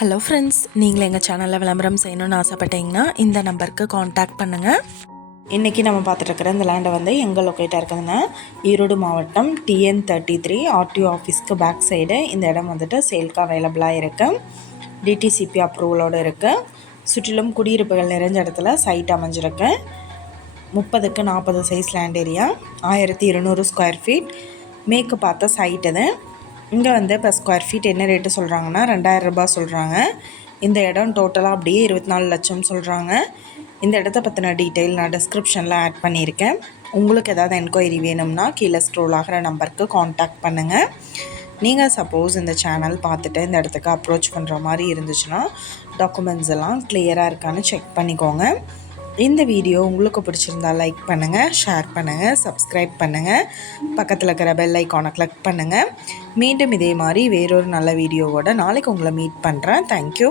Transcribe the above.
Hello friends, நீங்கள் எங்கள் சேனலில் விளம்பரம் செய்யணும்னு ஆசைப்பட்டீங்கன்னா இந்த நம்பருக்கு காண்டாக்ட் பண்ணுங்கள். இன்றைக்கி நம்ம பார்த்துட்ருக்குற இந்த லேண்டை வந்து எங்கே லொக்கேட்டாக இருக்குதுன்னா ஈரோடு மாவட்டம் TN33 ஆர்டிஓ ஆஃபீஸ்க்கு பேக் சைடு இந்த இடம் வந்துட்டு சேல்க்கு அவைலபிளாக இருக்குது. டிடிசிபி அப்ரூவலோடு இருக்குது. சுற்றிலும் குடியிருப்புகள் நிறைஞ்ச இடத்துல சைட் அமைஞ்சிருக்கு. 30க்கு 40 size land area, 1200 square feet மேற்கு பார்த்த சைட் இது. இங்கே வந்து இப்போ ஸ்கொயர் ஃபீட் என்ன ரேட்டு சொல்கிறாங்கன்னா 2000 ரூபாய் சொல்கிறாங்க. இந்த இடம் டோட்டலாக அப்படியே 24 லட்சம் சொல்கிறாங்க. இந்த இடத்த பற்றின டீட்டெயில் நான் டிஸ்கிரிப்ஷனில் ஆட் பண்ணியிருக்கேன். உங்களுக்கு ஏதாவது என்கொயரி வேணும்னா கீழே ஸ்க்ரோல் ஆகிற நம்பருக்கு காண்டாக்ட் பண்ணுங்கள். நீங்கள் சப்போஸ் இந்த சேனல் பார்த்துட்டு இந்த இடத்துக்கு அப்ரோச் பண்ணுற மாதிரி இருந்துச்சுன்னா டாக்குமெண்ட்ஸ் எல்லாம் கிளியராக இருக்கான்னு செக் பண்ணிக்கோங்க. இந்த வீடியோ உங்களுக்கு பிடிச்சிருந்தா லைக் பண்ணுங்கள், ஷேர் பண்ணுங்கள், சப்ஸ்கிரைப் பண்ணுங்கள், பக்கத்தில் இருக்கிற பெல் ஐக்கானை கிளிக் பண்ணுங்கள். மீண்டும் இதே மாதிரி வேறொரு நல்ல வீடியோவோட நாளைக்கு உங்களை மீட் பண்ணுறேன். தேங்க்யூ.